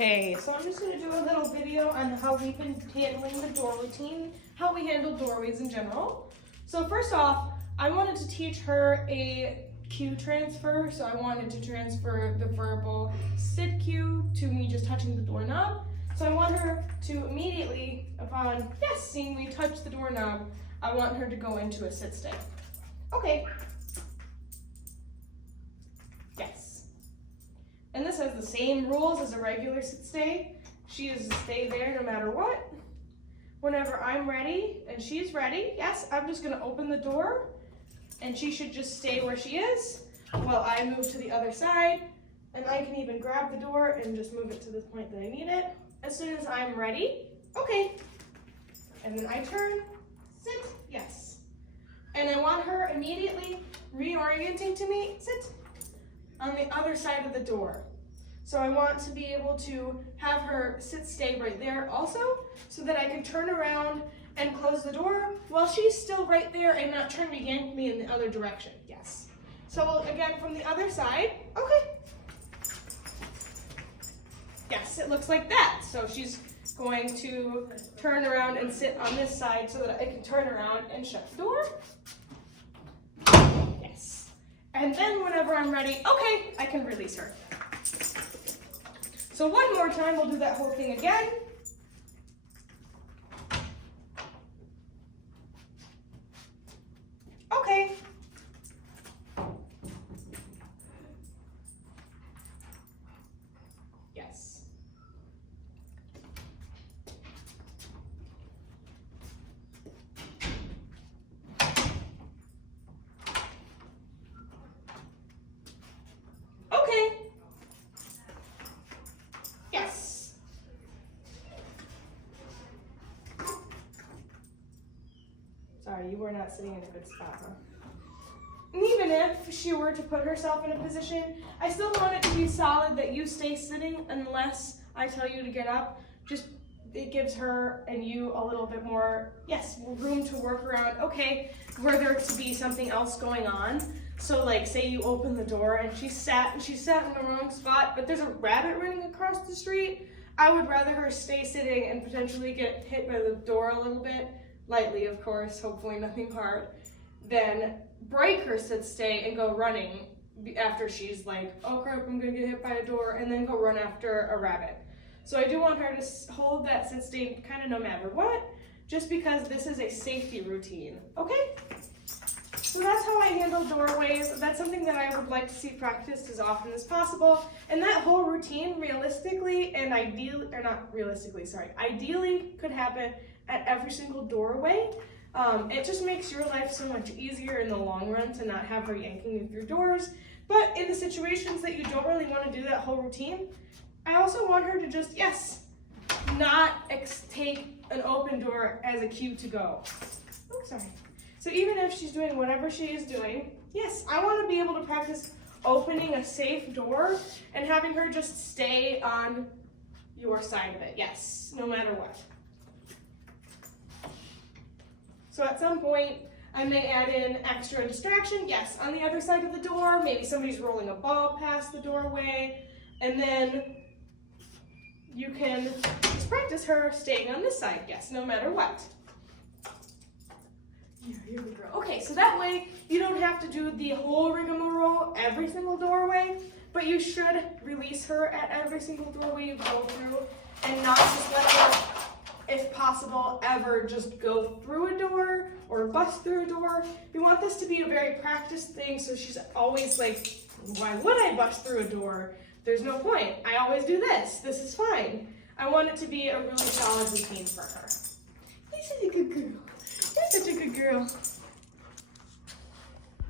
Okay, so I'm just going to do a little video on how we've been handling the door routine, how we handle doorways in general. So first off, I wanted to teach her a cue transfer. So I wanted to transfer the verbal sit cue to me just touching the doorknob. So I want her to immediately, upon seeing me touch the doorknob, I want her to go into a sit stay. Okay. Yes. And this has the same rules as a regular sit stay. She is to stay there no matter what. Whenever I'm ready and she's ready, yes, I'm just gonna open the door and she should just stay where she is while I move to the other side. And I can even grab the door and just move it to the point that I need it. As soon as I'm ready, okay. And then I turn, sit, yes. And I want her immediately reorienting to me, sit, on the other side of the door. So I want to be able to have her sit stay right there also, so that I can turn around and close the door while she's still right there and not trying to yank me in the other direction, yes. So again, from the other side, okay. Yes, it looks like that. So she's going to turn around and sit on this side so that I can turn around and shut the door. Yes. And then whenever I'm ready, okay, I can release her. So one more time, we'll do that whole thing again. Okay. Yes. Okay. Yes. Sorry, you were not sitting in a good spot, huh? And even if she were to put herself in a position, I still want it to be solid that you stay sitting unless I tell you to get up. Just, it gives her and you a little bit more, room to work around. Okay, were there to be something else going on? So like, say you open the door and she sat in the wrong spot, but there's a rabbit running across the street. I would rather her stay sitting and potentially get hit by the door a little bit, lightly of course, hopefully nothing hard, than break her sit stay and go running after she's like, oh crap, I'm gonna get hit by a door, and then go run after a rabbit. So I do want her to hold that sit stay kind of no matter what, just because this is a safety routine, okay? So that's how I handle doorways. That's something that I would like to see practiced as often as possible. And that whole routine realistically and ideally could happen at every single doorway. It just makes your life so much easier in the long run to not have her yanking you through doors. But in the situations that you don't really want to do that whole routine, I also want her to just, not take an open door as a cue to go. Oh, sorry. So even if she's doing whatever she is doing, I want to be able to practice opening a safe door and having her just stay on your side of it, no matter what. So at some point, I may add in extra distraction, on the other side of the door, maybe somebody's rolling a ball past the doorway, and then you can just practice her staying on this side, no matter what. You're a good girl. Okay, so that way you don't have to do the whole rigmarole every single doorway, but you should release her at every single doorway you go through and not just let her, if possible, ever just go through a door or bust through a door. We want this to be a very practiced thing, so she's always like, why would I bust through a door? There's no point. I always do this. This is fine. I want it to be a really solid routine for her. You're such a good girl. You're such a good girl.